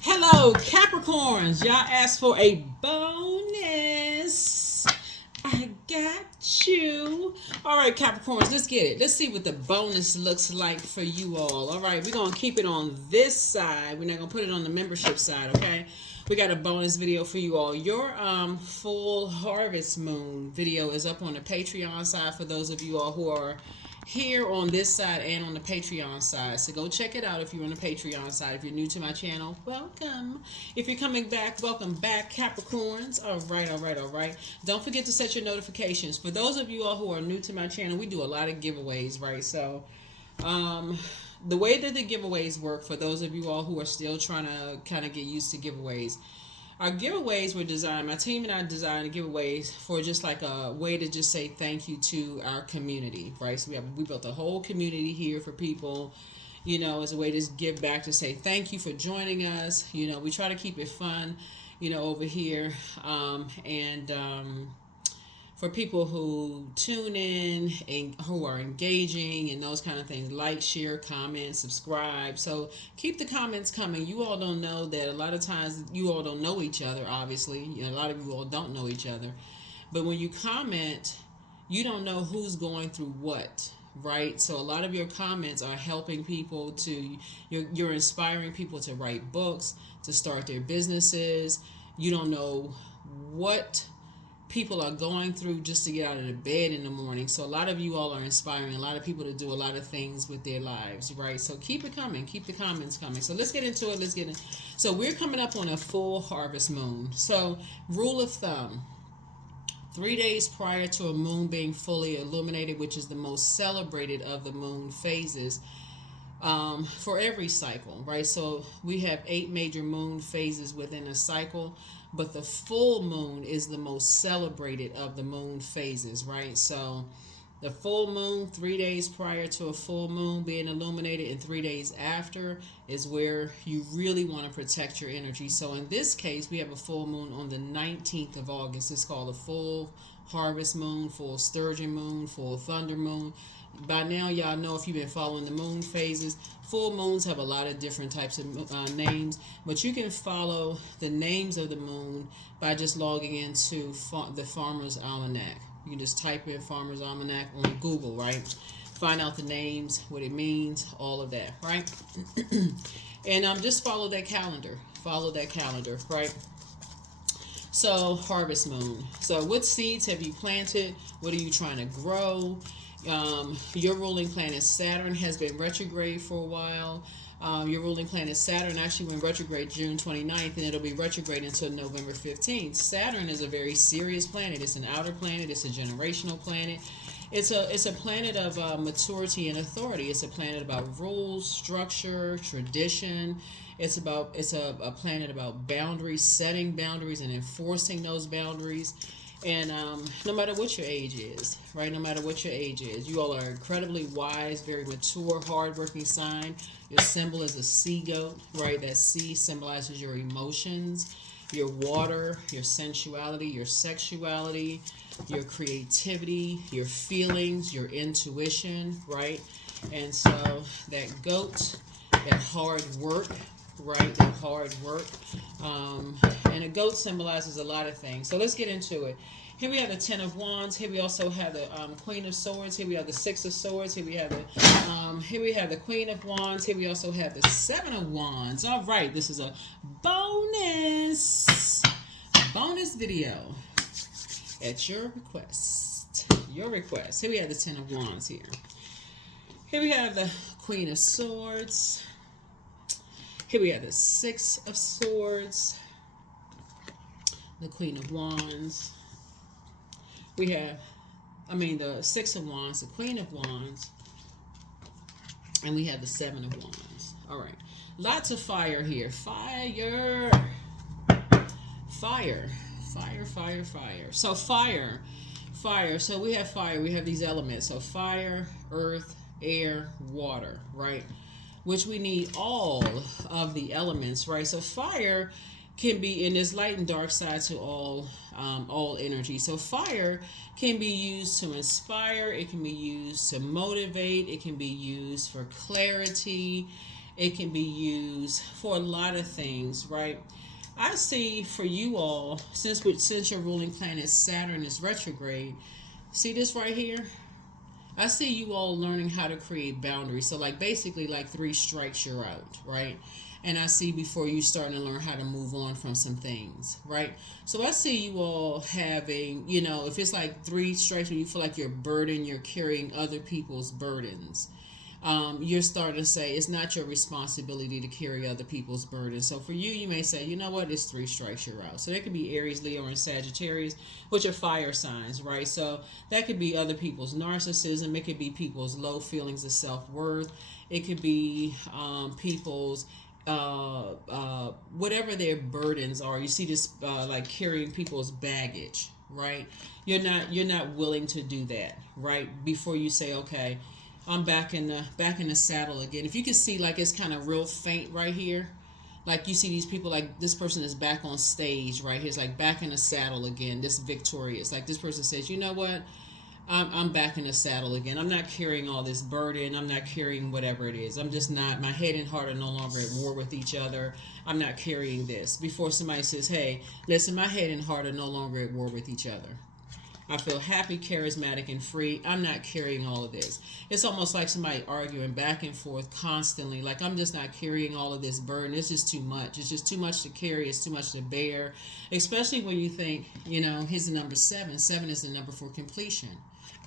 Hello, Capricorns. Y'all asked for a bonus. I got you. All right, Capricorns, let's get it. Let's see what the bonus looks like for you all. All right, we're going to keep it on this side. We're not going to put it on the membership side, okay? We got a bonus video for you all. Your full harvest moon video is up on the Patreon side for those of you all who are here on this side and on the Patreon side. So go check it out if you're on the Patreon side. If you're new to my channel, welcome. If you're coming back, welcome back, Capricorns. All right, all right, all right. Don't forget to set your notifications. For those of you all who are new to my channel, we do a lot of giveaways, right? So the way that the giveaways work, for those of you all who are still trying to kind of get used to giveaways, our giveaways were designed, my team and I designed giveaways for just like a way to just say thank you to our community, right? So we built a whole community here for people, as a way to give back, to say thank you for joining us. We try to keep it fun, over here. For people who tune in and who are engaging and those kind of things, like, share, comment, subscribe. So keep the comments coming. You all don't know that a lot of times you all don't know each other, obviously. A lot of you all don't know each other. But when you comment, you don't know who's going through what, right? So a lot of your comments are helping people you're inspiring people to write books, to start their businesses. You don't know what people are going through just to get out of the bed in the morning. So a lot of you all are inspiring a lot of people to do a lot of things with their lives, right? So keep it coming. Keep the comments coming. So let's get into it. So we're coming up on a full harvest moon. So rule of thumb, 3 days prior to a moon being fully illuminated, which is the most celebrated of the moon phases, for every cycle, right? So we have 8 major moon phases within a cycle, but the full moon is the most celebrated of the moon phases, right? So the full moon, 3 days prior to a full moon being illuminated and 3 days after, is where you really want to protect your energy. So in this case, we have a full moon on the 19th of August. It's called a full harvest moon, full sturgeon moon, full thunder moon. By now, y'all know, if you've been following the moon phases, full moons have a lot of different types of names, but you can follow the names of the moon by just logging into the Farmer's Almanac. You can just type in Farmer's Almanac on Google, right? Find out the names, what it means, all of that, right? And just follow that calendar. Follow that calendar, right? So, harvest moon. So, what seeds have you planted? What are you trying to grow? Your ruling planet Saturn has been retrograde for a while. Your ruling planet Saturn actually went retrograde June 29th, and it'll be retrograde until November 15th. Saturn is a very serious planet. It's an outer planet. It's a generational planet. It's a planet of maturity and authority. It's a planet about rules, structure, tradition. It's a planet about boundaries, setting boundaries and enforcing those boundaries. And no matter what your age is, right? No matter what your age is, you all are incredibly wise, very mature, hardworking sign. Your symbol is a sea goat, right? That sea symbolizes your emotions, your water, your sensuality, your sexuality, your creativity, your feelings, your intuition, right? And so that goat, that hard work, right? That hard work. And a goat symbolizes a lot of things. So let's get into it. Here we have the Ten of Wands. Here we also have the Queen of Swords. Here we have the Six of Swords. Here we have the Queen of Wands. Here we also have the Seven of Wands. All right, this is a bonus video at your request. Your request. Here we have the Ten of Wands here. Here we have the Queen of Swords. Here we have the Six of Swords, the Queen of Wands. We have, the Six of Wands, the Queen of Wands, and we have the Seven of Wands. All right. Lots of fire here. Fire. Fire. Fire, fire, fire. So fire. Fire. So we have fire. We have these elements. So fire, earth, air, water, right? Which we need all of the elements, right? So fire can be in this light and dark side to all energy. So fire can be used to inspire. It can be used to motivate. It can be used for clarity. It can be used for a lot of things, right? I see for you all, since your ruling planet Saturn is retrograde, see this right here? I see you all learning how to create boundaries. So like basically like 3 strikes you're out, right? And I see before you starting to learn how to move on from some things, right? So I see you all having, if it's like 3 strikes where you feel like you're burdened, you're carrying other people's burdens. You're starting to say it's not your responsibility to carry other people's burdens. So for you, you may say, you know what, it's 3 strikes, you're out. So there could be Aries, Leo, and Sagittarius, which are fire signs, right? So that could be other people's narcissism. It could be people's low feelings of self-worth. It could be people's whatever their burdens are. You see this like carrying people's baggage, right? You're not willing to do that, right? Before you say, okay, I'm back in the saddle again. If you can see, like, it's kind of real faint right here. Like you see these people, like this person is back on stage right here. It's like back in the saddle again. This victorious. Like this person says, you know what? I'm back in the saddle again. I'm not carrying all this burden. I'm not carrying whatever it is. I'm just not. My head and heart are no longer at war with each other. I'm not carrying this. Before somebody says, hey, listen, my head and heart are no longer at war with each other. I feel happy, charismatic, and free. I'm not carrying all of this. It's almost like somebody arguing back and forth constantly. Like, I'm just not carrying all of this burden. It's just too much. It's just too much to carry. It's too much to bear. Especially when you think, here's the number 7. 7 is the number for completion.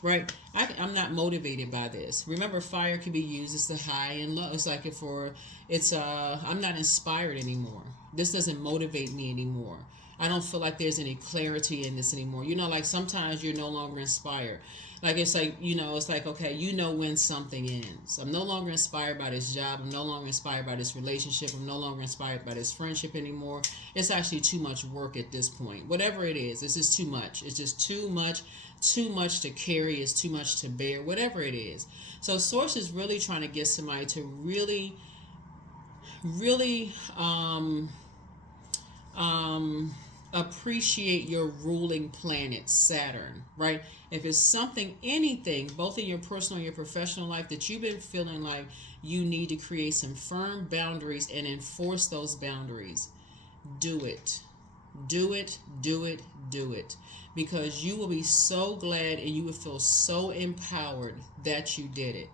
Right? I'm not motivated by this. Remember, fire can be used as the high and low. It's like I'm not inspired anymore. This doesn't motivate me anymore. I don't feel like there's any clarity in this anymore. Like sometimes you're no longer inspired. Like it's like, it's like, okay, when something ends. I'm no longer inspired by this job. I'm no longer inspired by this relationship. I'm no longer inspired by this friendship anymore. It's actually too much work at this point. Whatever it is, it's just too much. It's just too much to carry. It's too much to bear, whatever it is. So Source is really trying to get somebody to really, really, appreciate your ruling planet Saturn, right? If it's anything, both in your personal and your professional life, that you've been feeling like you need to create some firm boundaries and enforce those boundaries, do it. Do it, do it, do it. Because you will be so glad and you will feel so empowered that you did it.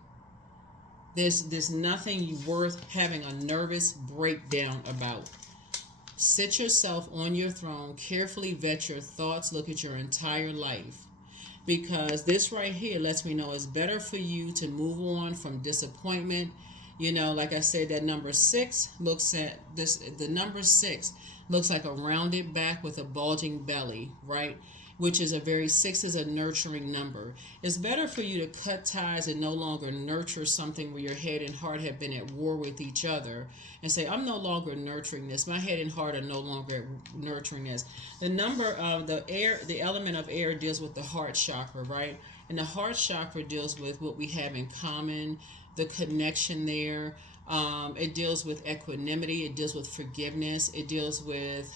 There's nothing worth having a nervous breakdown about. Sit yourself on your throne, carefully vet your thoughts, look at your entire life. Because this right here lets me know it's better for you to move on from disappointment. Like I said, that number 6 looks at this. The number 6 looks like a rounded back with a bulging belly, right? Which is 6 is a nurturing number. It's better for you to cut ties and no longer nurture something where your head and heart have been at war with each other and say, I'm no longer nurturing this. My head and heart are no longer nurturing this. The number of the element of air deals with the heart chakra, right? And the heart chakra deals with what we have in common, the connection there. It deals with equanimity. It deals with forgiveness. It deals with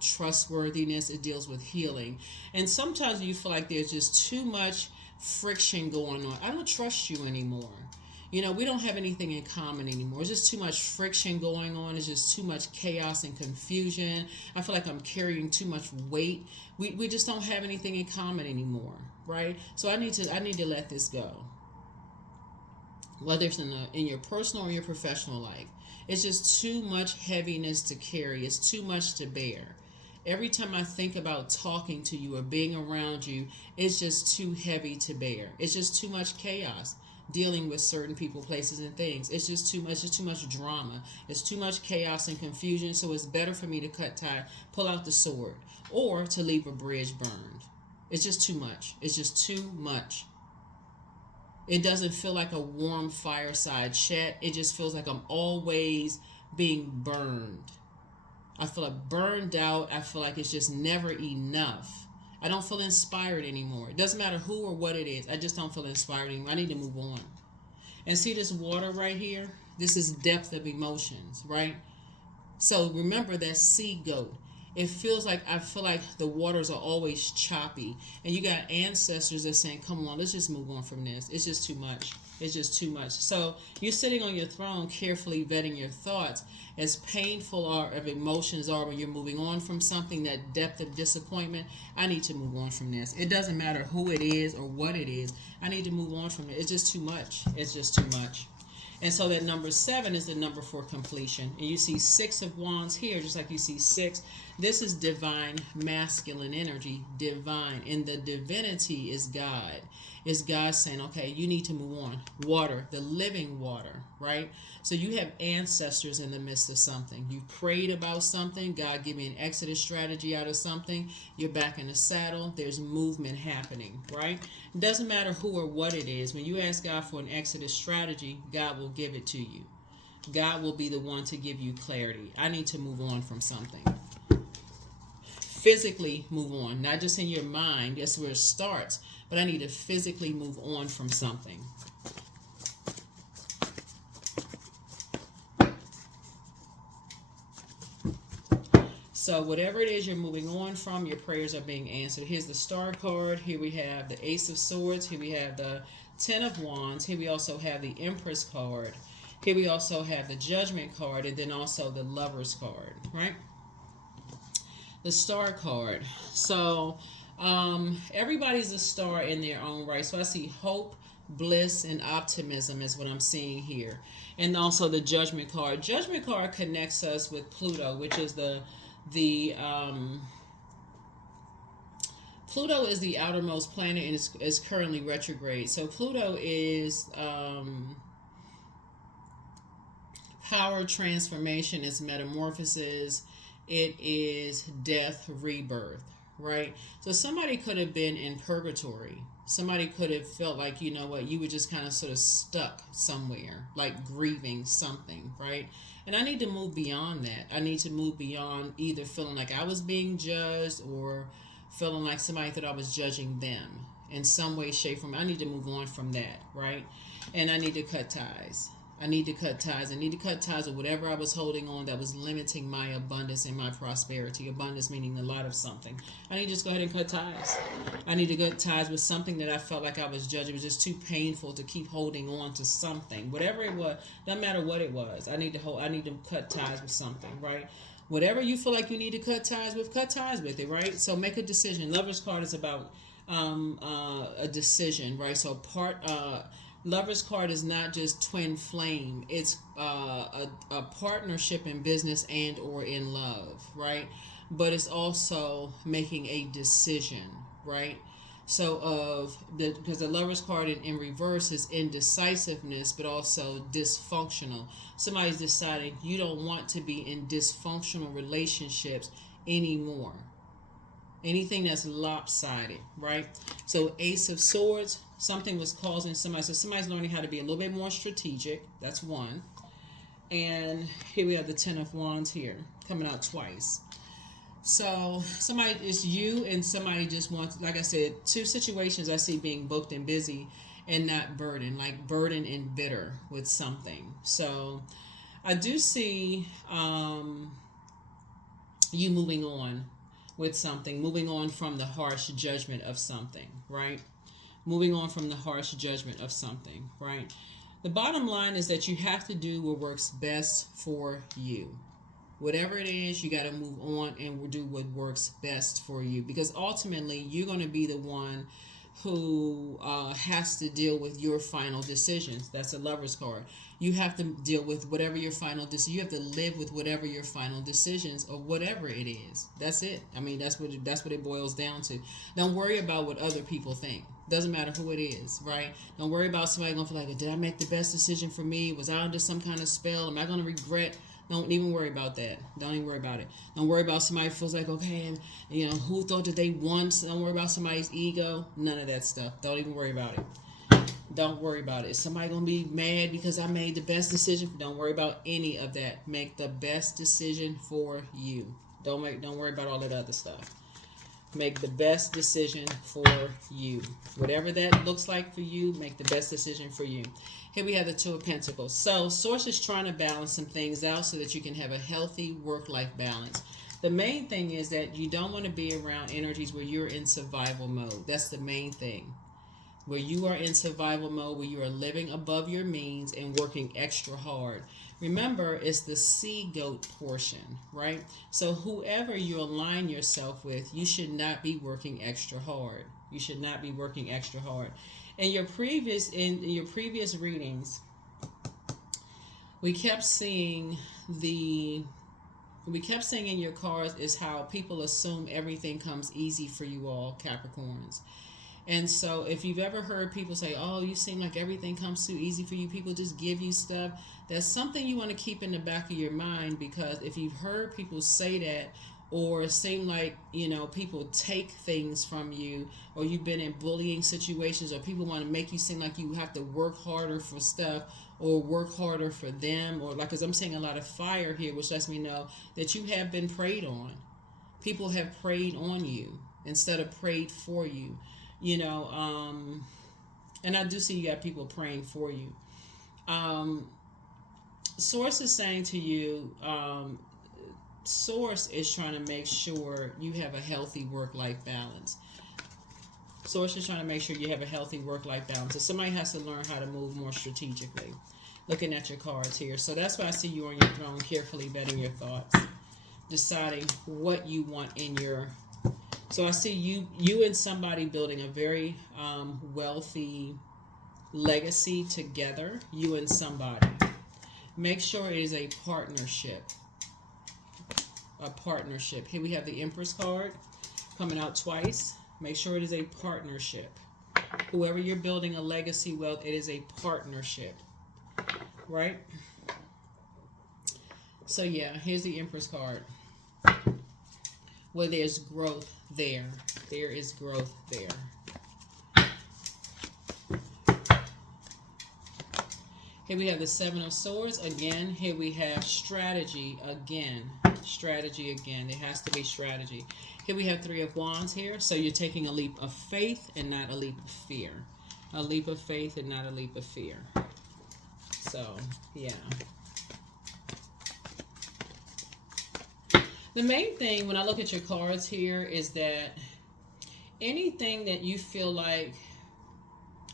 trustworthiness. It deals with healing. And sometimes you feel like there's just too much friction going on. I don't trust you anymore. We don't have anything in common anymore. It's just too much friction going on. It's just too much chaos and confusion. I feel like I'm carrying too much weight. We just don't have anything in common anymore, right? So I need to let this go. Whether it's in your personal or your professional life. It's just too much heaviness to carry. It's too much to bear. Every time I think about talking to you or being around you, it's just too heavy to bear. It's just too much chaos dealing with certain people, places, and things. It's just too much. It's too much drama. It's too much chaos and confusion. So it's better for me to cut tie, pull out the sword, or to leave a bridge burned. It's just too much. It's just too much. It doesn't feel like a warm fireside chat. It just feels like I'm always being burned. I feel like burned out. I feel like it's just never enough. I don't feel inspired anymore. It doesn't matter who or what it is. I just don't feel inspired anymore. I need to move on. And see this water right here? This is depth of emotions, right? So remember that sea goat. I feel like the waters are always choppy. And you got ancestors that saying, come on, let's just move on from this. It's just too much. It's just too much. So you're sitting on your throne, carefully vetting your thoughts. As painful of emotions are when you're moving on from something, that depth of disappointment, I need to move on from this. It doesn't matter who it is or what it is. I need to move on from it. It's just too much. It's just too much. And so that number 7 is the number for completion. And you see 6 of Wands here, just like you see 6. This is divine masculine energy, divine. And the divinity is God. Is God saying, okay, you need to move on. Water, the living water, right? So you have ancestors in the midst of something. You prayed about something. God give me an exodus strategy out of something. You're back in the saddle. There's movement happening, right? It doesn't matter who or what it is. When you ask God for an exodus strategy, God will give it to you. God will be the one to give you clarity. I need to move on from something. Physically move on, not just in your mind. That's where it starts. But I need to physically move on from something. So whatever it is you're moving on from, your prayers are being answered. Here's the Star card. Here we have the Ace of Swords. Here we have the 10 of Wands. Here we also have the Empress card. Here we also have the Judgment card, and then also the Lovers card, right? The Star card. So everybody's a star in their own right. So I see hope, bliss, and optimism is what I'm seeing here. And also the Judgment card. Judgment card connects us with Pluto, which is Pluto is the outermost planet and is currently retrograde. So Pluto is power, transformation, is metamorphosis, it is death, rebirth, right? So somebody could have been in purgatory. Somebody could have felt like, you know what, you were just kind of sort of stuck somewhere, like grieving something, right? And I need to move beyond that. I need to move beyond either feeling like I was being judged or feeling like somebody thought I was judging them in some way, shape, form. I need to move on from that, right? And I need to cut ties. I need to cut ties. I need to cut ties with whatever I was holding on that was limiting my abundance and my prosperity. Abundance meaning a lot of something. I need to just go ahead and cut ties. I need to cut ties with something that I felt like I was judged. It was just too painful to keep holding on to something. Whatever it was, doesn't matter what it was. I need to cut ties with something, right? Whatever you feel like you need to cut ties with it, right? So make a decision. Lover's card is about a decision, right? So Lover's card is not just twin flame. It's a partnership in business and or in love, right? But it's also making a decision, right? So because the Lover's card in reverse is indecisiveness, but also dysfunctional. Somebody's deciding you don't want to be in dysfunctional relationships anymore. Anything that's lopsided, right? So Ace of Swords, something was causing somebody. So somebody's learning how to be a little bit more strategic. That's one. And here we have the 10 of Wands here, coming out twice. So somebody, it's you and somebody just wants, like I said, two situations I see being booked and busy and not burdened, like burdened and bitter with something. So I do see you moving on with something, moving on from the harsh judgment of something, right? Moving on from the harsh judgment of something, right? The bottom line is that you have to do what works best for you. Whatever it is, you got to move on and do what works best for you, because ultimately you're going to be the one who has to deal with your final decisions. That's a Lover's card. You have to deal with whatever your final decision. You have to live with whatever your final decisions or whatever it is. That's it. I mean, that's what it boils down to. Don't worry about what other people think. Doesn't matter who it is, right? Don't worry about somebody going to feel like, did I make the best decision for me? Was I under some kind of spell? Am I going to regret? Don't even worry about that. Don't even worry about it. Don't worry about somebody who feels like, okay, and who thought that they won. Don't worry about somebody's ego. None of that stuff. Don't even worry about it. Don't worry about it. Is somebody going to be mad because I made the best decision? Don't worry about any of that. Make the best decision for you. Don't worry about all that other stuff. Make the best decision for you. Whatever that looks like for you, make the best decision for you. Here we have the 2 of Pentacles. So Source is trying to balance some things out so that you can have a healthy work-life balance. The main thing is that you don't want to be around energies where you're in survival mode. That's the main thing. where you are in survival mode, where you are living above your means and working extra hard. Remember, it's the sea goat portion, right? So whoever you align yourself with, you should not be working extra hard. You should not be working extra hard. In your previous readings, we kept seeing in your cards is how people assume everything comes easy for you all, Capricorns. And so if you've ever heard people say, oh, you seem like everything comes too easy for you, people just give you stuff, that's something you want to keep in the back of your mind, because if you've heard people say that, or it seem like, people take things from you, or you've been in bullying situations, or people want to make you seem like you have to work harder for stuff or work harder for them, or like, because I'm seeing a lot of fire here, which lets me know that you have been preyed on. People have preyed on you instead of prayed for you. And I do see you got people praying for you. Source is saying to you, Source is trying to make sure you have a healthy work-life balance. Source is trying to make sure you have a healthy work-life balance. So somebody has to learn how to move more strategically. Looking at your cards here. So that's why I see you on your throne, carefully vetting your thoughts, deciding what you want in your... So I see you and somebody building a very wealthy legacy together, you and somebody. Make sure it is a partnership. A partnership. Here we have the Empress card coming out twice. Make sure it is a partnership. Whoever you're building a legacy with, it is a partnership. Right? So yeah, here's the Empress card. Well, there's growth there. There is growth there. Here we have the Seven of Swords. Again, here we have strategy again. Strategy again. It has to be strategy. Here we have Three of Wands here. So you're taking a leap of faith and not a leap of fear. A leap of faith and not a leap of fear. So, yeah. The main thing when I look at your cards here is that anything that you feel like,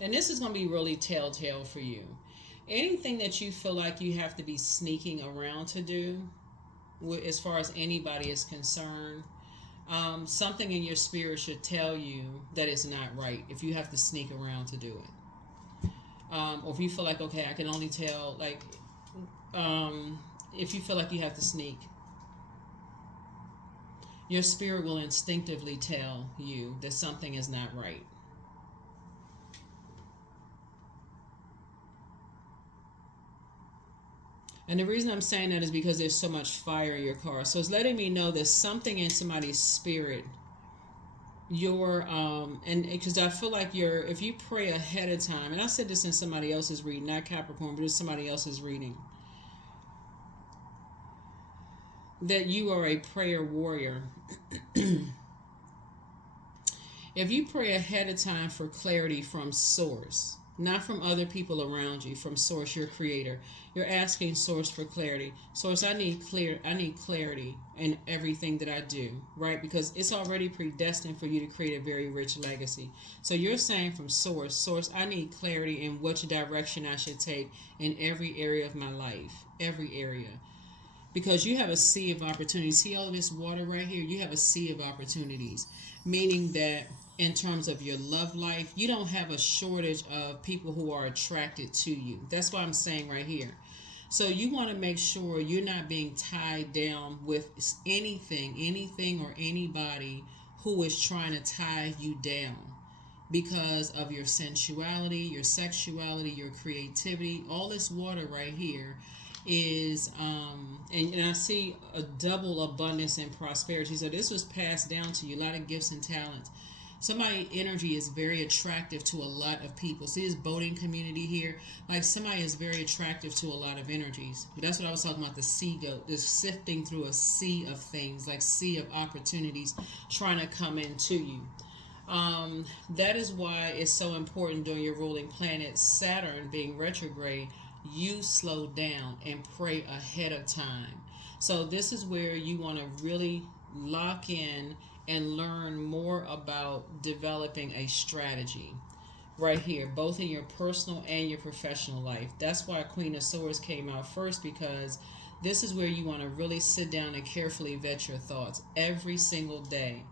and this is going to be really telltale for you, anything that you feel like you have to be sneaking around to do, as far as anybody is concerned, something in your spirit should tell you that it's not right if you have to sneak around to do it. Or if you feel like, okay, I can only tell, like, if you feel like you have to sneak, your spirit will instinctively tell you that something is not right. And the reason I'm saying that is because there's so much fire in your car. So it's letting me know there's something in somebody's spirit. And because I feel like if you pray ahead of time, and I said this in somebody else's reading, not Capricorn, but it's somebody else's reading, that you are a prayer warrior. If you pray ahead of time for clarity from Source, not from other people around you, from Source, your creator, you're asking Source for clarity. Source, I need clarity in everything that I do, right? Because it's already predestined for you to create a very rich legacy. So you're saying from Source, I need clarity in which direction I should take in every area of my life, every area. Because you have a sea of opportunities. See all this water right here? You have a sea of opportunities. Meaning that in terms of your love life, you don't have a shortage of people who are attracted to you. That's what I'm saying right here. So you want to make sure you're not being tied down with anything or anybody who is trying to tie you down because of your sensuality, your sexuality, your creativity. All this water right here is and I see a double abundance and prosperity. So this was passed down to you, a lot of gifts and talents. Somebody's energy is very attractive to a lot of people. See this boating community here? Like somebody is very attractive to a lot of energies. But that's what I was talking about, the sea goat. This sifting through a sea of things, like sea of opportunities trying to come into you. That is why it's so important during your ruling planet Saturn being retrograde, you slow down and pray ahead of time. So this is where you want to really lock in and learn more about developing a strategy, right here, both in your personal and your professional life. That's why Queen of Swords came out first, because this is where you want to really sit down and carefully vet your thoughts every single day,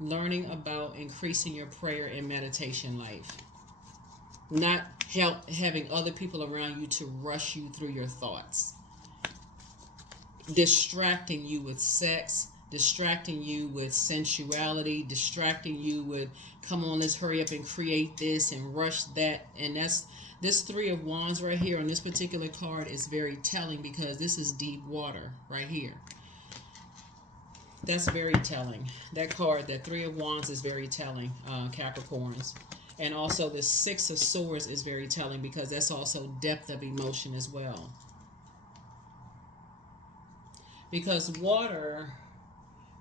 learning about increasing your prayer and meditation life. Not having other people around you to rush you through your thoughts. Distracting you with sex, distracting you with sensuality, distracting you with, come on, let's hurry up and create this and rush that. And that's, this Three of Wands right here on this particular card is very telling, because this is deep water right here. That's very telling. That card, that Three of Wands, is very telling, Capricorns. And also the Six of Swords is very telling, because that's also depth of emotion as well. Because water,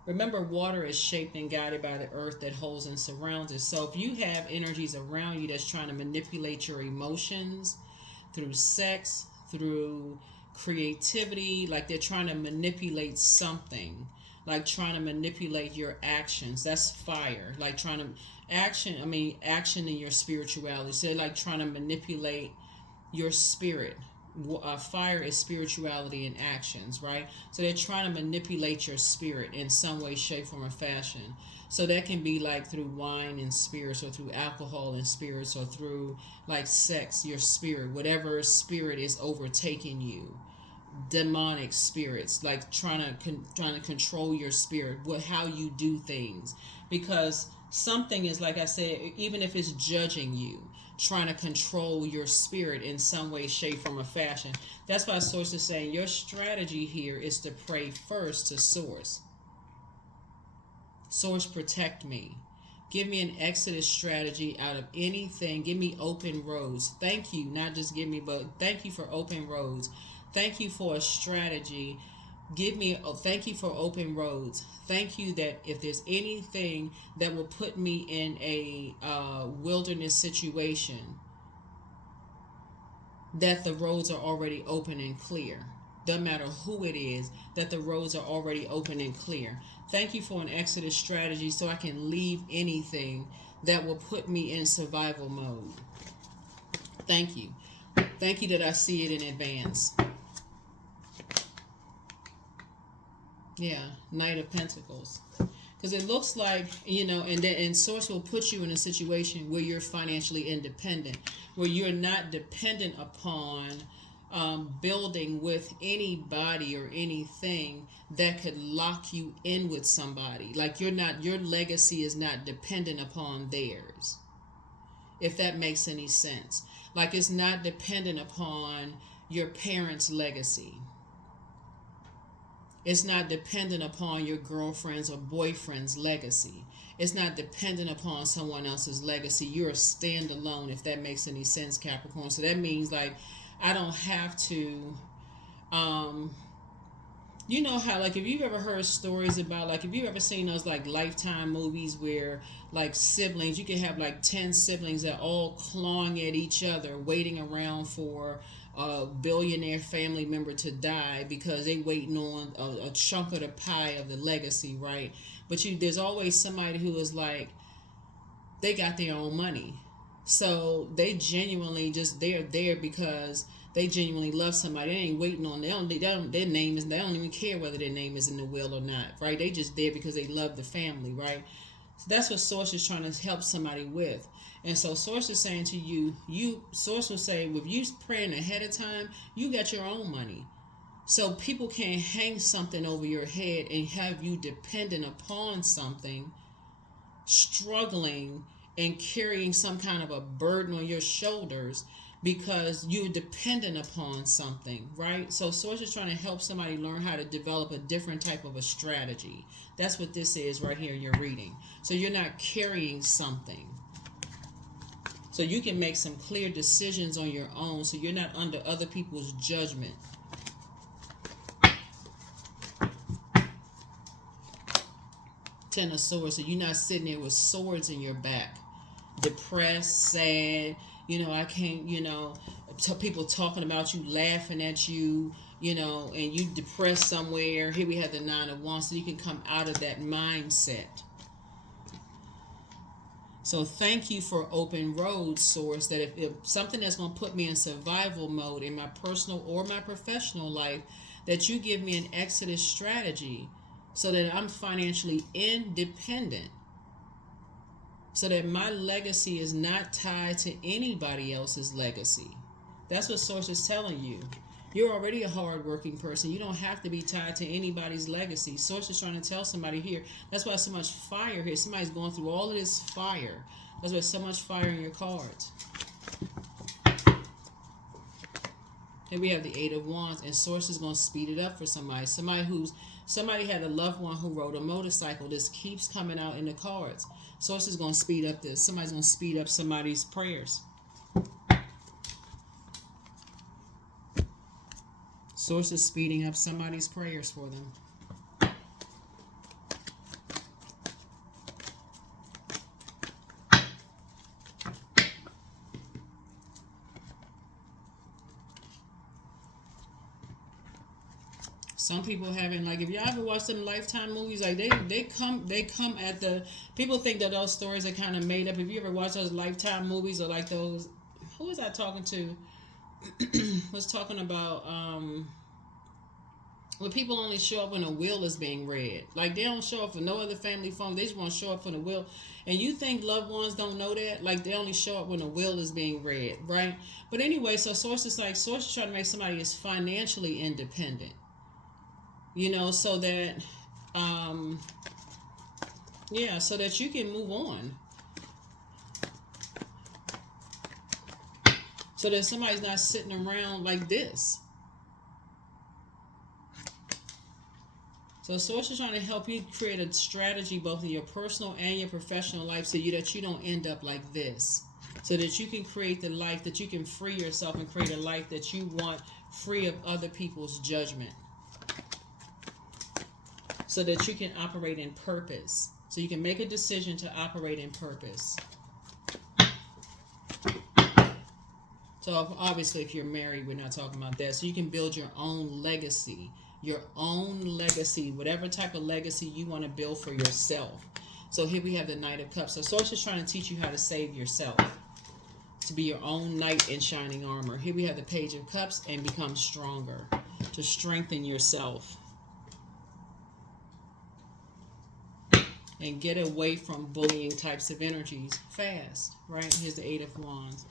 remember, water is shaped and guided by the earth that holds and surrounds it. So if you have energies around you that's trying to manipulate your emotions through sex, through creativity, like they're trying to manipulate something, like trying to manipulate your actions, that's fire. Like trying to action in your spirituality. So they're like trying to manipulate your spirit. Fire is spirituality and actions, right? So they're trying to manipulate your spirit in some way, shape, form, or fashion. So that can be like through wine and spirits, or through alcohol and spirits, or through like sex, your spirit, whatever spirit is overtaking you. Demonic spirits, like trying to control your spirit, how you do things. Because something is, like I said, even if it's judging you, trying to control your spirit in some way, shape, form, or fashion. That's why Source is saying your strategy here is to pray first to Source. Source, protect me. Give me an exodus strategy out of anything. Give me open roads. Thank you, not just give me, but thank you for open roads. Thank you for a strategy. Thank you for open roads. Thank you that if there's anything that will put me in a wilderness situation, that the roads are already open and clear. Doesn't matter who it is, that the roads are already open and clear. Thank you for an exodus strategy so I can leave anything that will put me in survival mode. Thank you. Thank you that I see it in advance. Yeah, Knight of Pentacles. Because it looks like, and Source will put you in a situation where you're financially independent, where you're not dependent upon building with anybody or anything that could lock you in with somebody. Like your legacy is not dependent upon theirs, if that makes any sense. Like it's not dependent upon your parents' legacy. It's not dependent upon your girlfriend's or boyfriend's legacy. It's not dependent upon someone else's legacy. You're a standalone, if that makes any sense, Capricorn. So that means, like, I don't have to, you know how, like, if you've ever heard stories about, like, if you've ever seen those, like, Lifetime movies where, like, siblings, you can have, like, 10 siblings that all clawing at each other, waiting around for a billionaire family member to die because they waiting on a chunk of the pie of the legacy, right? But there's always somebody who is like, they got their own money. So they genuinely they're there because they genuinely love somebody. They ain't waiting on their name is, they don't even care whether their name is in the will or not, right? They just there because they love the family, right? So that's what Source is trying to help somebody with. And so Source is saying to you, Source will say, with you praying ahead of time, you got your own money. So people can't hang something over your head and have you dependent upon something, struggling and carrying some kind of a burden on your shoulders because you're dependent upon something, right? So Source is trying to help somebody learn how to develop a different type of a strategy. That's what this is right here in your reading. So you're not carrying something. So you can make some clear decisions on your own, so you're not under other people's judgment. Ten of Swords, so you're not sitting there with swords in your back, depressed, sad, I can't, people talking about you, laughing at you, and you depressed somewhere. Here we have the Nine of Wands, so you can come out of that mindset. So thank you for open roads, Source, that if something that's going to put me in survival mode in my personal or my professional life, that you give me an exodus strategy so that I'm financially independent, so that my legacy is not tied to anybody else's legacy. That's what Source is telling you. You're already a hard-working person. You don't have to be tied to anybody's legacy. Source is trying to tell somebody here. That's why so much fire here. Somebody's going through all of this fire. That's why so much fire in your cards. Here we have the Eight of Wands, and Source is going to speed it up for somebody. Somebody had a loved one who rode a motorcycle. This keeps coming out in the cards. Source is going to speed up this. Somebody's going to speed up somebody's prayers. Source is speeding up somebody's prayers for them. Some people haven't, like, if y'all ever watch them Lifetime movies, like they come at the, people think that those stories are kind of made up. If you ever watch those Lifetime movies, or like those, who was I talking to? Was talking about when people only show up when a will is being read. Like, they don't show up for no other family phone. They just want to show up for the will. And you think loved ones don't know that? Like, they only show up when a will is being read, right? But anyway, so Source is trying to make somebody is financially independent. You know, so that so that you can move on. So that somebody's not sitting around like this. So Source is trying to help you create a strategy both in your personal and your professional life so that you don't end up like this. So that you can create the life that you can free yourself and create a life that you want, free of other people's judgment. So that you can operate in purpose. So you can make a decision to operate in purpose. So obviously if you're married, we're not talking about that. So you can build your own legacy. Your own legacy. Whatever type of legacy you want to build for yourself. So here we have the Knight of Cups. So Source is trying to teach you how to save yourself. To be your own knight in shining armor. Here we have the Page of Cups, and become stronger. To strengthen yourself. And get away from bullying types of energies fast, right? Here's the Eight of Wands.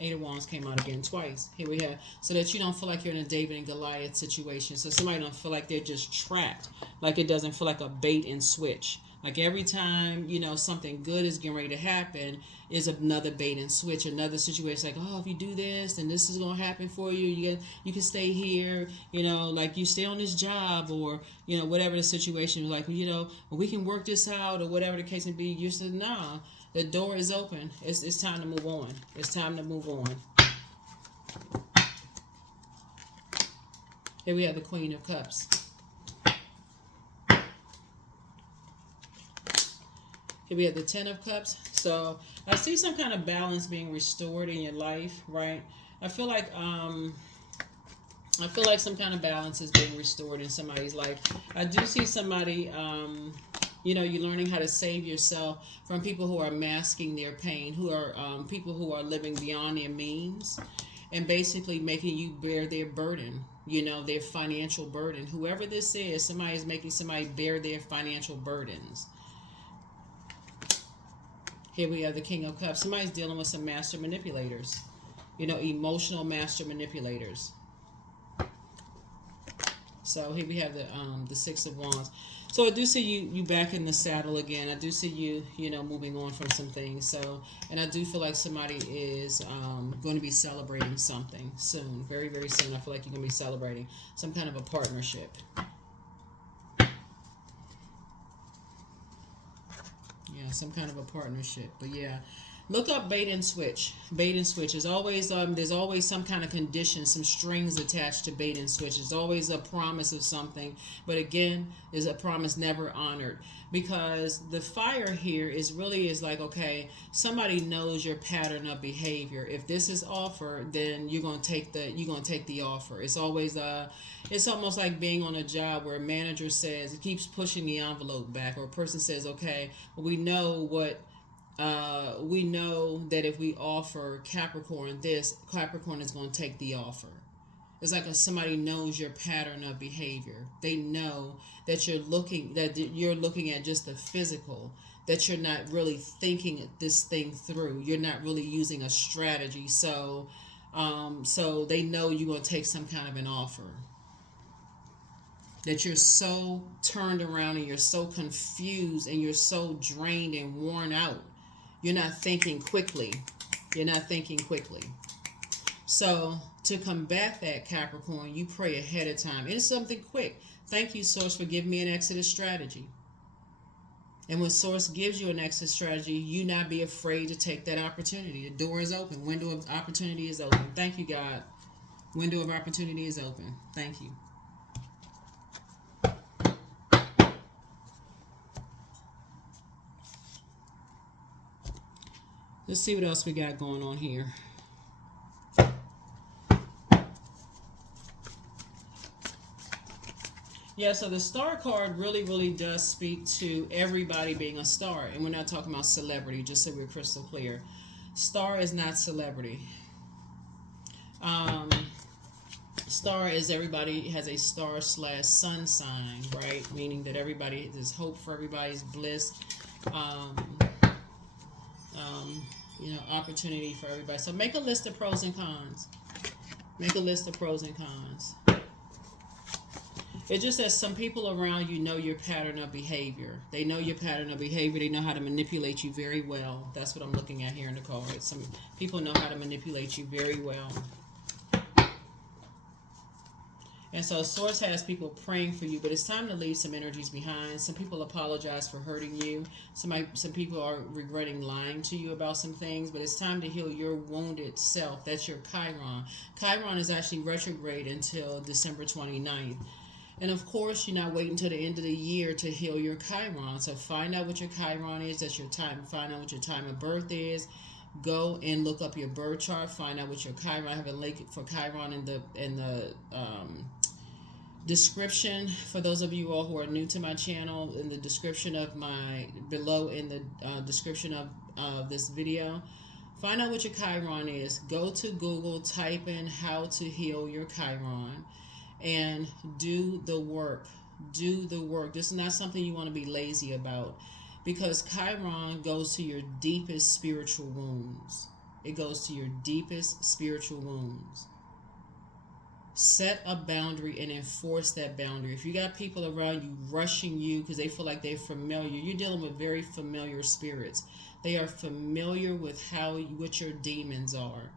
Eight of Wands came out again twice. Here we have, so that you don't feel like you're in a David and Goliath situation. So somebody don't feel like they're just trapped. Like it doesn't feel like a bait and switch. Like every time, you know, something good is getting ready to happen, is another bait and switch, another situation. Like, oh, if you do this, then this is going to happen for you. You can stay here, you know, like you stay on this job, or, you know, whatever the situation is. Like, you know, we can work this out, or whatever the case may be. You said, nah, the door is open. It's time to move on. It's time to move on. Here we have the Queen of Cups. Here we have the Ten of Cups. So I see some kind of balance being restored in your life, right? I feel like some kind of balance is being restored in somebody's life. I do see somebody, you know, you're learning how to save yourself from people who are masking their pain, who are people who are living beyond their means, and basically making you bear their burden, you know, their financial burden. Whoever this is, somebody is making somebody bear their financial burdens. Here we have the King of Cups. Somebody's dealing with some master manipulators. You know, emotional master manipulators. So here we have the Six of Wands. So I do see you back in the saddle again. I do see you, you know, moving on from some things. So, and I do feel like somebody is going to be celebrating something soon. Very, very soon. I feel like you're going to be celebrating some kind of a partnership. Yeah, some kind of a partnership. But yeah, Look up bait and switch. Bait and switch is always there's always some kind of condition, some strings attached to bait and switch. It's always a promise of something, but again, is a promise never honored, because the fire here is like, okay, somebody knows your pattern of behavior. If this is offered, then you're gonna take the offer. It's always it's almost like being on a job where a manager says, it keeps pushing the envelope back, or a person says, okay, well, we know that if we offer Capricorn this, Capricorn is going to take the offer. It's like somebody knows your pattern of behavior. They know that you're looking at just the physical, that you're not really thinking this thing through. You're not really using a strategy. So they know you're going to take some kind of an offer. That you're so turned around and you're so confused and you're so drained and worn out. You're not thinking quickly. So to combat that, Capricorn, you pray ahead of time. And it's something quick. Thank you, Source, for giving me an exit strategy. And when Source gives you an exit strategy, you not be afraid to take that opportunity. The door is open. Window of opportunity is open. Thank you, God. Window of opportunity is open. Thank you. Let's see what else we got going on here. Yeah, so the star card really does speak to everybody being a star. And we're not talking about celebrity, just so we're crystal clear. Star is not celebrity. Star is everybody has a star/sun sign, right? Meaning that there's hope for everybody's bliss. Opportunity for everybody. So make a list of pros and cons. It just says some people around you know your pattern of behavior. They know your pattern of behavior. They know how to manipulate you very well. That's what I'm looking at here in the cards. Some people know how to manipulate you very well. And so Source has people praying for you, but it's time to leave some energies behind. Some people apologize for hurting you. Some people are regretting lying to you about some things, but it's time to heal your wounded self. That's your Chiron. Chiron is actually retrograde until December 29th. And of course, you're not waiting until the end of the year to heal your Chiron. So find out what your Chiron is. That's your time. Find out what your time of birth is. Go and look up your birth chart. Find out what your Chiron. I have a link for Chiron in the description for those of you all who are new to my channel. In the description of below in the description of this video, find out what your Chiron is. Go to Google, type in how to heal your Chiron, and do the work. This is not something you want to be lazy about, because Chiron goes to your deepest spiritual wounds. It goes to your deepest spiritual wounds. Set a boundary and enforce that boundary. If you got people around you rushing you because they feel like they're familiar, you're dealing with very familiar spirits. They are familiar with what your demons are.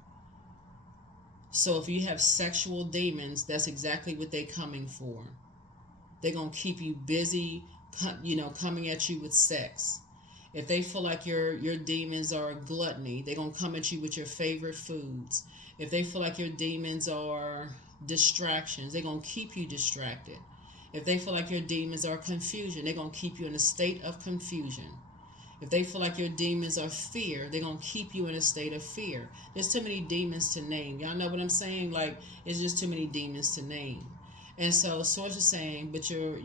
So if you have sexual demons, that's exactly what they're coming for. They're going to keep you busy, coming at you with sex. If they feel like your demons are gluttony, they're going to come at you with your favorite foods. If they feel like your demons are distractions, they're going to keep you distracted. If they feel like your demons are confusion, they're going to keep you in a state of confusion. If they feel like your demons are fear, they're going to keep you in a state of fear. There's too many demons to name. Y'all know what I'm saying? Like, it's just too many demons to name. And so Source is saying, but your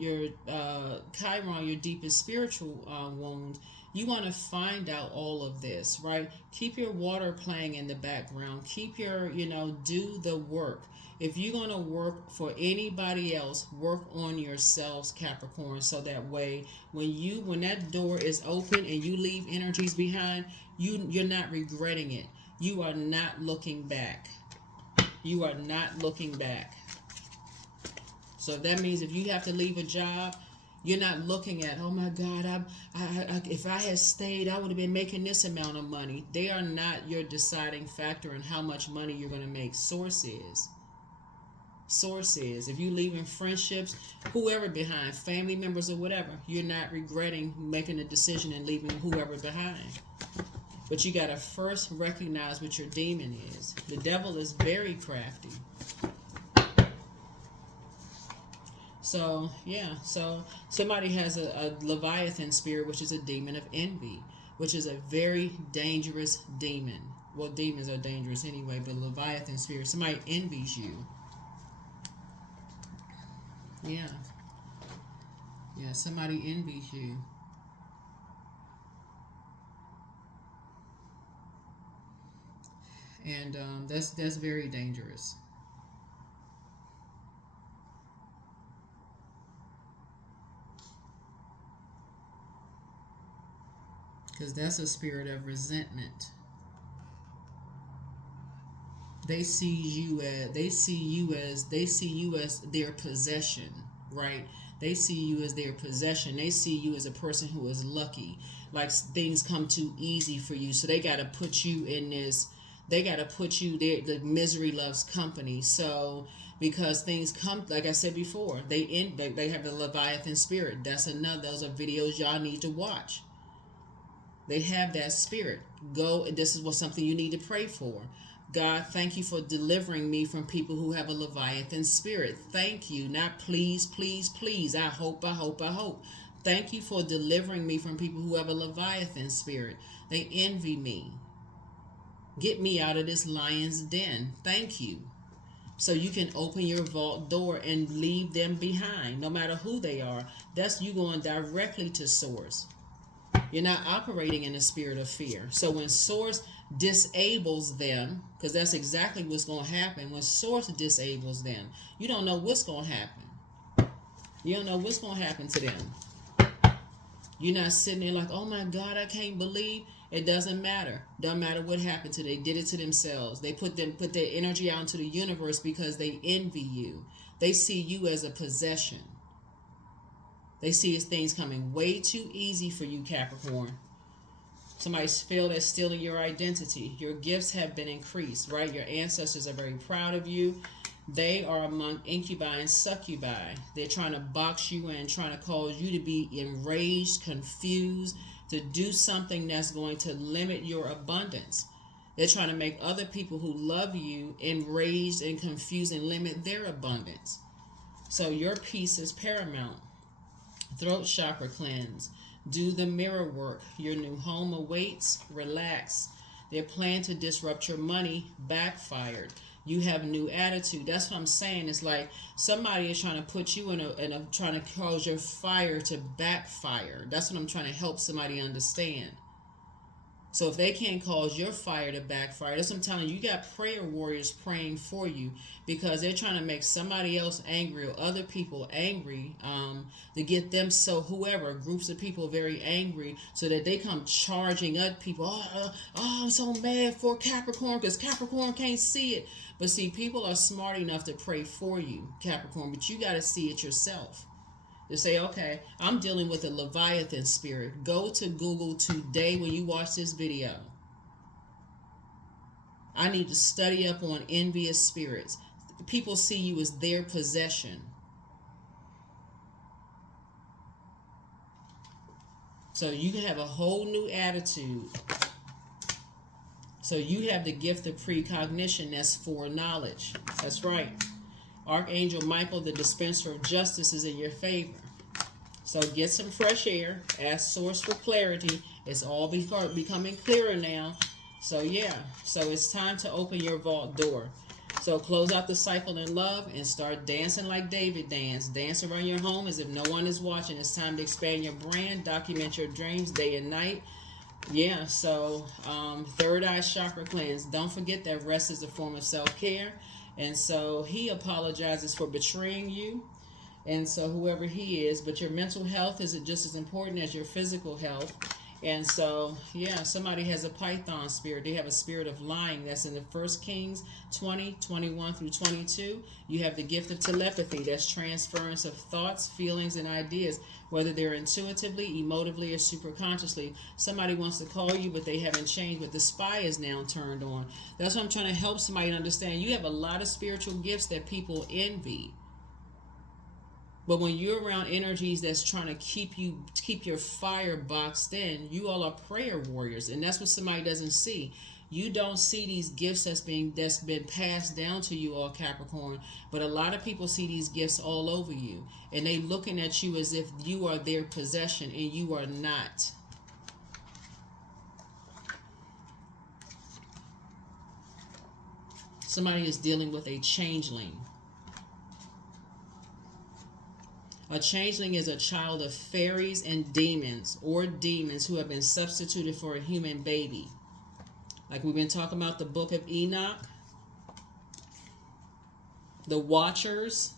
Chiron, your deepest spiritual wound, you want to find out all of this, right? Keep your water playing in the background. Keep your, do the work. If you're going to work for anybody else, work on yourselves, Capricorn, so that way when that door is open and you leave energies behind, you're not regretting it. You are not looking back. You are not looking back. So that means if you have to leave a job, you're not looking at, oh my God, if I had stayed, I would have been making this amount of money. They are not your deciding factor in how much money you're going to make. Source is. If you leaving friendships, whoever behind, family members or whatever, you're not regretting making a decision and leaving whoever behind. But you got to first recognize what your demon is. The devil is very crafty. So, yeah. So, somebody has a Leviathan spirit, which is a demon of envy, which is a very dangerous demon. Well, demons are dangerous anyway, but Leviathan spirit, somebody envies you. Yeah. Yeah, somebody envies you. And that's very dangerous. Because that's a spirit of resentment. They see you as their possession, right? They see you as their possession. They see you as a person who is lucky, like things come too easy for you, so they got to put you in this. They got to put you there. The misery loves company. So because things come, like I said before, they have the Leviathan spirit. That's another. Those are videos y'all need to watch. They have that spirit. Go. This is what something you need to pray for. God, thank you for delivering me from people who have a Leviathan spirit. Thank you. Not please, please, please. I hope, I hope, I hope. Thank you for delivering me from people who have a Leviathan spirit. They envy me. Get me out of this lion's den. Thank you. So you can open your vault door and leave them behind, no matter who they are. That's you going directly to source. You're not operating in the spirit of fear. So when source disables them, because that's exactly what's going to happen. When source disables them, you don't know what's going to happen. You don't know what's going to happen to them. You're not sitting there like, oh my God, I can't believe. It doesn't matter. Doesn't matter what happened to them. They did it to themselves. They put their energy out into the universe because they envy you. They see you as a possession. They see as things coming way too easy for you, Capricorn. Somebody's feel that's stealing your identity. Your gifts have been increased, right? Your ancestors are very proud of you. They are among incubi and succubi. They're trying to box you in, trying to cause you to be enraged, confused, to do something that's going to limit your abundance. They're trying to make other people who love you enraged and confused and limit their abundance. So your peace is paramount. Throat chakra cleanse. Do the mirror work. Your new home awaits. Relax. Their plan to disrupt your money backfired. You have a new attitude. That's what I'm saying. It's like somebody is trying to put you in a trying to cause your fire to backfire. That's what I'm trying to help somebody understand. So if they can't cause your fire to backfire, that's what I'm telling you. You got prayer warriors praying for you because they're trying to make somebody else angry or other people angry to get them, so whoever, groups of people very angry so that they come charging at people. Oh, I'm so mad for Capricorn because Capricorn can't see it. But see, people are smart enough to pray for you, Capricorn, but you got to see it yourself. To say, okay, I'm dealing with a Leviathan spirit. Go to Google today when you watch this video. I need to study up on envious spirits. People see you as their possession. So you can have a whole new attitude. So you have the gift of precognition. That's foreknowledge. That's right. Archangel Michael, the dispenser of justice, is in your favor. So get some fresh air. Ask source for clarity. It's all becoming clearer now. So yeah. So it's time to open your vault door. So close out the cycle in love and start dancing like David danced. Dance around your home as if no one is watching. It's time to expand your brand. Document your dreams day and night. Yeah, so third eye chakra cleanse. Don't forget that rest is a form of self-care. And so he apologizes for betraying you. And so whoever he is, but your mental health is just as important as your physical health. And so, yeah, somebody has a Python spirit. They have a spirit of lying. That's in the 1 Kings 20:21 through 22. You have the gift of telepathy. That's transference of thoughts, feelings, and ideas, whether they're intuitively, emotively, or superconsciously. Somebody wants to call you, but they haven't changed, but the spy is now turned on. That's what I'm trying to help somebody understand. You have a lot of spiritual gifts that people envy. But when you're around energies that's trying to keep your fire boxed in, you all are prayer warriors, and that's what somebody doesn't see. You don't see these gifts that's been passed down to you all, Capricorn, but a lot of people see these gifts all over you, and they looking at you as if you are their possession, and you are not. Somebody is dealing with a changeling. A changeling is a child of fairies and demons, or demons who have been substituted for a human baby. Like we've been talking about the book of Enoch. The Watchers,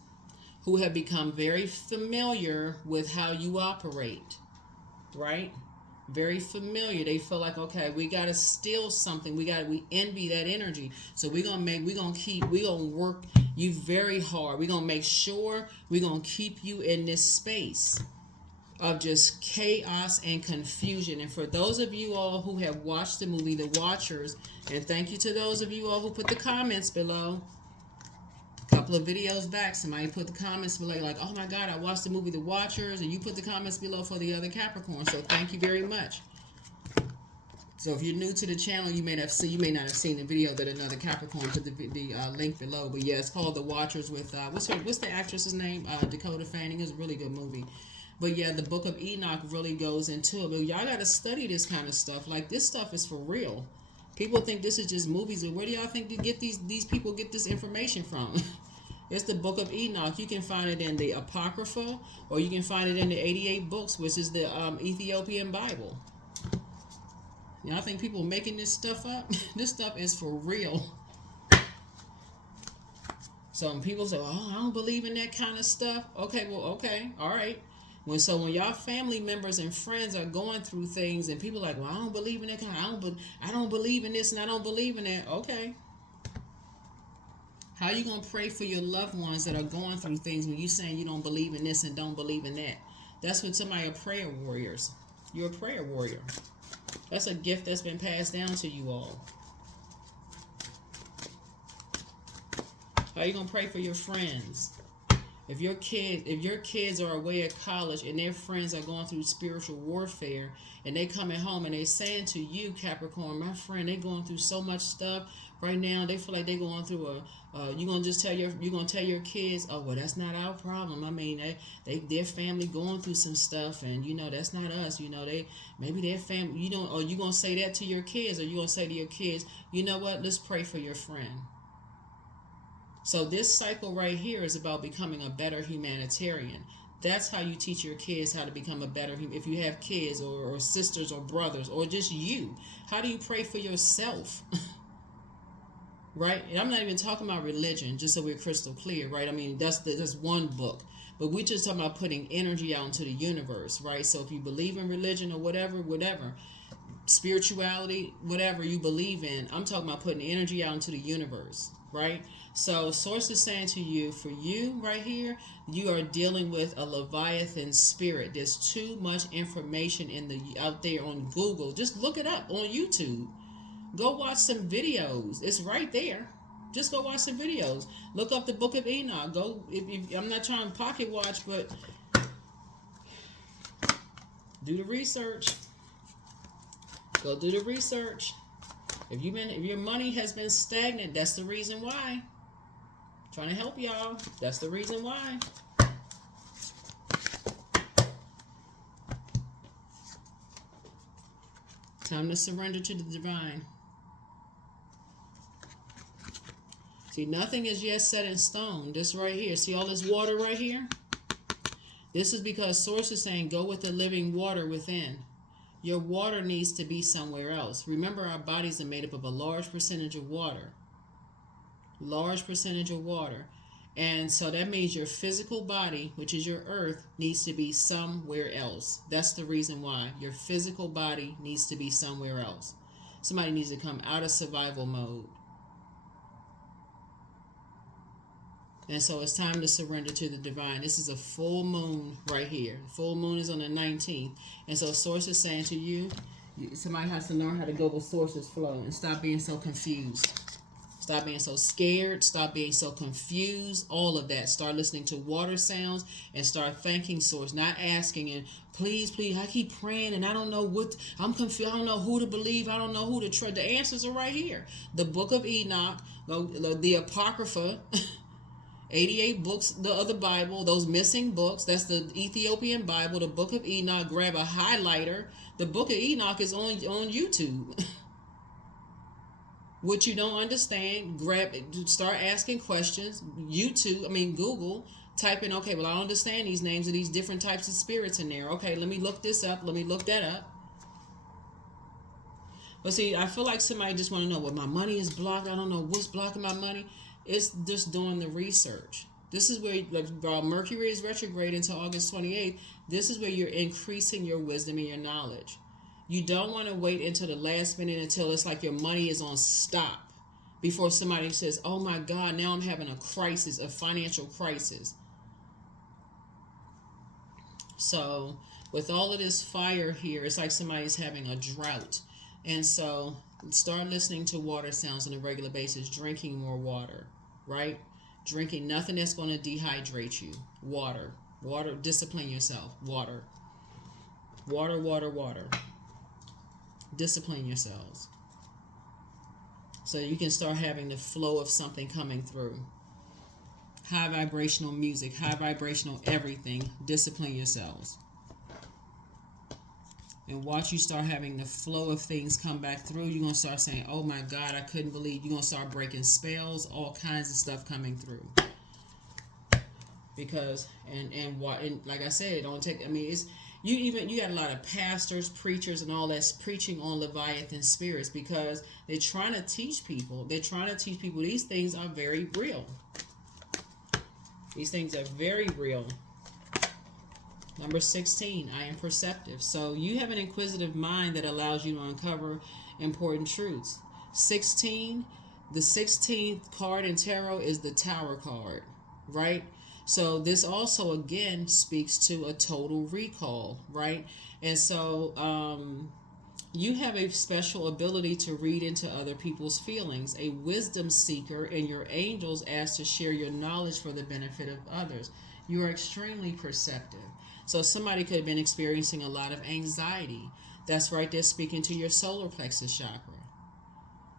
who have become very familiar with how you operate. Right? Very familiar. They feel like, okay, we got to steal something. We envy that energy. So we're going to work you very hard. We're going to make sure we're going to keep you in this space of just chaos and confusion. And for those of you all who have watched the movie The Watchers, and thank you to those of you all who put the comments below. A couple of videos back, somebody put the comments below like, oh my God, I watched the movie The Watchers, and you put the comments below for the other Capricorn. So thank you very much. So if you're new to the channel, you may not have seen the video that another Capricorn put the link below. But yeah, it's called The Watchers with what's the actress's name? Dakota Fanning. Is a really good movie. But yeah, the book of Enoch really goes into it. But y'all got to study this kind of stuff. Like, this stuff is for real. People think this is just movies. And where do y'all think these people get this information from? It's the book of Enoch. You can find it in the Apocrypha, or you can find it in the 88 books, which is the Ethiopian Bible. Y'all think people making this stuff up? This stuff is for real. So when people say, oh, I don't believe in that kind of stuff. Okay, well, okay, all right. When y'all family members and friends are going through things, and people are like, well, I don't believe in that kind. I don't believe in this, and I don't believe in that. Okay. How you gonna pray for your loved ones that are going through things when you saying you don't believe in this and don't believe in that? That's what somebody are prayer warriors. You're a prayer warrior. That's a gift that's been passed down to you all. How you gonna pray for your friends? If your kids are away at college and their friends are going through spiritual warfare, and they coming home and they saying to you, Capricorn, my friend, they going through so much stuff right now. They feel like they going through you gonna tell your kids, oh well, that's not our problem. I mean, their family going through some stuff, and that's not us. Maybe their family. Or you gonna say that to your kids, or you gonna say to your kids, you know what? Let's pray for your friend. So this cycle right here is about becoming a better humanitarian. That's how you teach your kids how to become a better human. If you have kids or sisters or brothers or just you, how do you pray for yourself? Right? And I'm not even talking about religion, just so we're crystal clear, right? I mean, that's one book. But we're just talking about putting energy out into the universe, right? So if you believe in religion or whatever, spirituality, whatever you believe in, I'm talking about putting energy out into the universe, right? So Source is saying to you, for you right here, you are dealing with a Leviathan spirit. There's too much information out there on Google. Just look it up on YouTube. Go watch some videos. It's right there. Just go watch some videos. Look up the book of Enoch. If I'm not trying to pocket watch, but do the research. Go do the research. If your money has been stagnant, that's the reason why. Trying to help y'all. That's the reason why. Time to surrender to the divine. See, nothing is yet set in stone. This right here. See all this water right here? This is because Source is saying go with the living water within. Your water needs to be somewhere else. Remember, our bodies are made up of a large percentage of water. Large percentage of water. And so that means your physical body, which is your earth, needs to be somewhere else. That's the reason why. Your physical body needs to be somewhere else. Somebody needs to come out of survival mode. And so it's time to surrender to the divine. This is a full moon right here. Full moon is on the 19th. And so Source is saying to you, somebody has to learn how to go with Source's flow and stop being so confused. Stop being so scared. Stop being so confused. All of that. Start listening to water sounds and start thanking Source. Not asking and please, please. I keep praying and I don't know what. I'm confused. I don't know who to believe. I don't know who to trust. The answers are right here. The Book of Enoch, the Apocrypha, 88 books of the Bible, those missing books. That's the Ethiopian Bible, the Book of Enoch. Grab a highlighter. The Book of Enoch is on YouTube. What you don't understand, grab it, start asking questions. Google, type in, okay, well, I don't understand these names of these different types of spirits in there. Okay, let me look this up. Let me look that up. But see, I feel like somebody just want to know, well, my money is blocked. I don't know what's blocking my money. It's just doing the research. This is where, while Mercury is retrograde until August 28th, this is where you're increasing your wisdom and your knowledge. You don't want to wait until the last minute until it's like your money is on stop before somebody says, oh my God, now I'm having a crisis, a financial crisis. So with all of this fire here, it's like somebody's having a drought. And so start listening to water sounds on a regular basis, drinking more water, right? Drinking nothing that's going to dehydrate you. Water. Water. Discipline yourself. Water. Water, water, water. Discipline yourselves so you can start having the flow of something coming through. High vibrational music, high vibrational everything. Discipline yourselves and watch you start having the flow of things come back through. You're going to start saying, oh my God, I couldn't believe. You're going to start breaking spells, all kinds of stuff coming through. Because and like I said, it don't take, it's you got a lot of pastors, preachers, and all that's preaching on Leviathan spirits because they're trying to teach people. They're trying to teach people these things are very real. These things are very real. Number 16, I am perceptive. So you have an inquisitive mind that allows you to uncover important truths. 16, the 16th card in tarot is the Tower card, right? So this also, again, speaks to a total recall, right? And so you have a special ability to read into other people's feelings. A wisdom seeker, and your angels ask to share your knowledge for the benefit of others. You are extremely perceptive. So somebody could have been experiencing a lot of anxiety. That's right there speaking to your solar plexus chakra.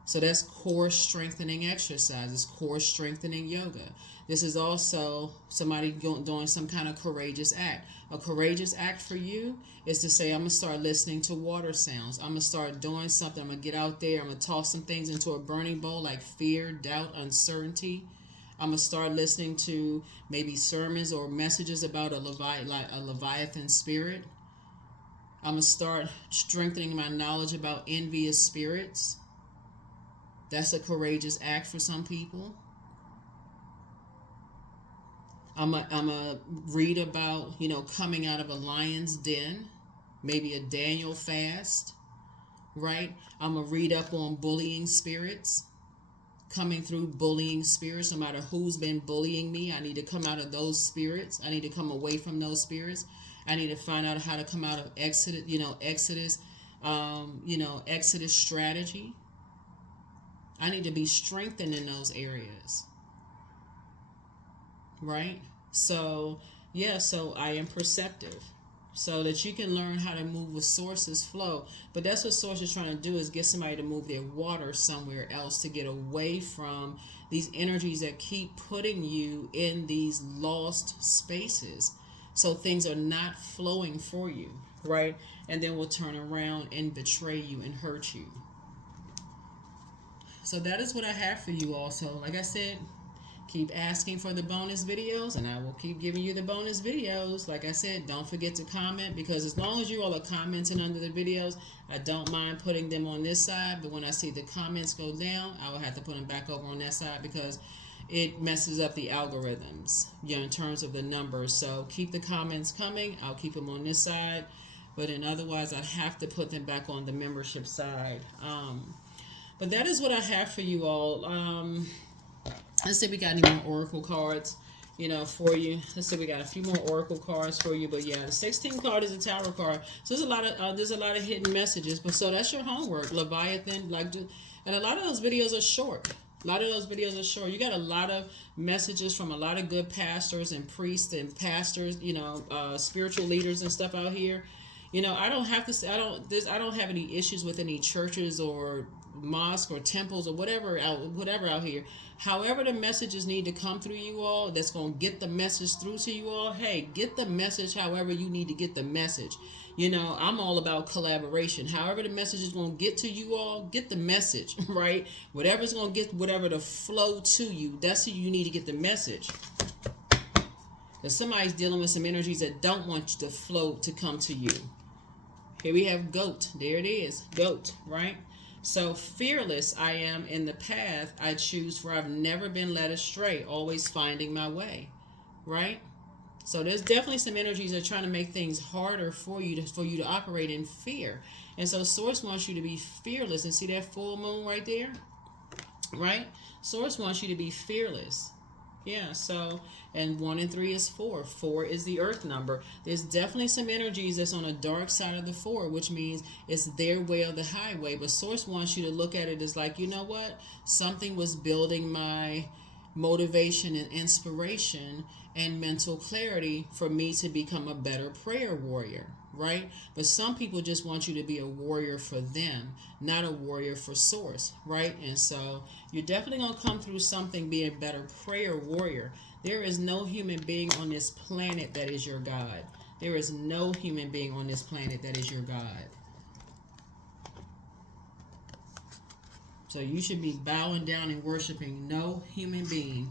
So that's core strengthening exercises, core strengthening yoga. This is also somebody doing some kind of courageous act. A courageous act for you is to say, I'm going to start listening to water sounds. I'm going to start doing something. I'm going to get out there. I'm going to toss some things into a burning bowl like fear, doubt, uncertainty. I'm going to start listening to maybe sermons or messages about a Leviathan spirit. I'm going to start strengthening my knowledge about envious spirits. That's a courageous act for some people. I'm a read about, coming out of a lion's den, maybe a Daniel fast, right? I'm a read up on bullying spirits, coming through bullying spirits. No matter who's been bullying me, I need to come out of those spirits. I need to come away from those spirits. I need to find out how to come out of Exodus strategy. I need to be strengthened in those areas. Right? So I am perceptive. So that you can learn how to move with Source's flow. But that's what Source is trying to do, is get somebody to move their water somewhere else to get away from these energies that keep putting you in these lost spaces. So things are not flowing for you. Right? And then will turn around and betray you and hurt you. So that is what I have for you also. Like I said, keep asking for the bonus videos, and I will keep giving you the bonus videos. Like I said, don't forget to comment, because as long as you all are commenting under the videos, I don't mind putting them on this side. But when I see the comments go down, I will have to put them back over on that side, because it messes up the algorithms, in terms of the numbers. So keep the comments coming. I'll keep them on this side. But then otherwise, I'd have to put them back on the membership side. But that is what I have for you all. Let's see if we got any more oracle cards, for you. Let's see, we got a few more oracle cards for you. But yeah, the 16th card is a Tower card. So there's a lot of hidden messages. But so that's your homework, Leviathan. And a lot of those videos are short. A lot of those videos are short. You got a lot of messages from a lot of good pastors and priests and pastors, you know, spiritual leaders and stuff out here. You know, I don't have to say, I don't have any issues with any churches or mosques or temples or whatever out here. However, the messages need to come through you all, that's going to get the message through to you all. Hey, get the message however you need to get the message. You know, I'm all about collaboration. However the message is going to get to you all, get the message, right? Whatever's going to get whatever to flow to you, that's who you need to get the message. Because somebody's dealing with some energies that don't want you to flow to come to you. Here we have goat. There it is. Goat, right? So fearless I am in the path I choose, for I've never been led astray, always finding my way, right? So there's definitely some energies that are trying to make things harder for you to operate in fear. And so Source wants you to be fearless. And see that full moon right there? Right? Source wants you to be fearless. Yeah, so, and 1 and 3 is 4. 4 is the earth number. There's definitely some energies that's on the dark side of the 4, which means it's their way or the highway. But Source wants you to look at it as like, you know what? Something was building my motivation and inspiration and mental clarity for me to become a better prayer warrior, right? But some people just want you to be a warrior for them, not a warrior for Source, right? And so you're definitely going to come through something being a better prayer warrior. There is no human being on this planet that is your God. There is no human being on this planet that is your God. So you should be bowing down and worshiping no human being.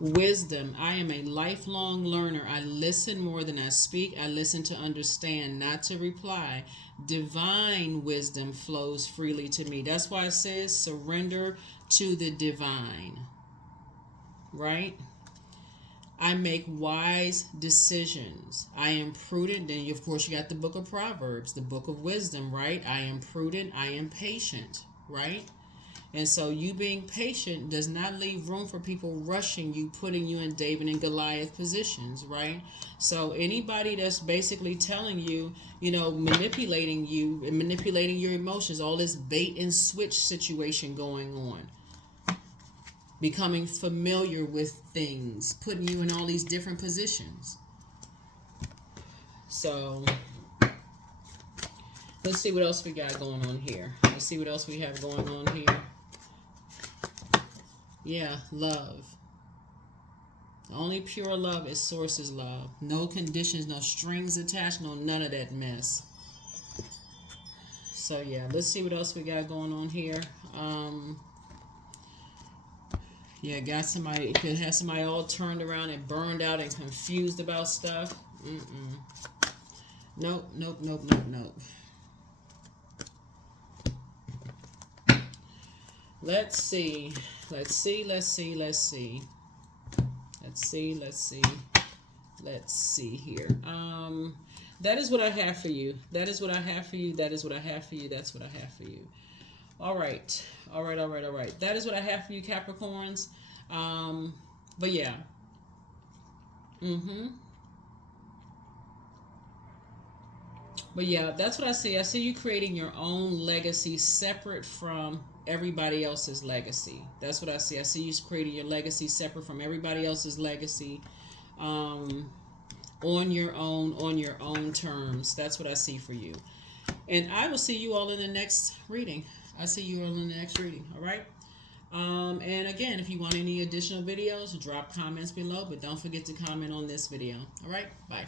Wisdom. I am a lifelong learner. I listen more than I speak. I listen to understand, not to reply. Divine wisdom flows freely to me. That's why it says surrender to the divine. Right? I make wise decisions. I am prudent. Then, of course, you got the book of Proverbs, the book of wisdom, right? I am prudent. I am patient, right? And so you being patient does not leave room for people rushing you, putting you in David and Goliath positions, right? So anybody that's basically telling you, you know, manipulating you and manipulating your emotions, all this bait and switch situation going on. Becoming familiar with things, putting you in all these different positions. So let's see what else we got going on here. Let's see what else we have going on here. Yeah, love. The only pure love is Source's love. No conditions, no strings attached, no none of that mess. So yeah, let's see what else we got going on here. Yeah, got somebody, could have somebody all turned around and burned out and confused about stuff. Nope, nope, nope, nope, nope. Let's see. Let's see, let's see, let's see. Let's see, let's see. Let's see here. That is what I have for you. That is what I have for you. That is what I have for you. That's what I have for you. All right. All right, all right, all right. That is what I have for you, Capricorns. But yeah. But yeah, that's what I see. I see you creating your own legacy separate from everybody else's legacy. That's what I see. I see you creating your legacy separate from everybody else's legacy. On your own terms. That's what I see for you. And I will see you all in the next reading. I see you all in the next reading. All right. And again, if you want any additional videos, drop comments below, but don't forget to comment on this video. All right. Bye.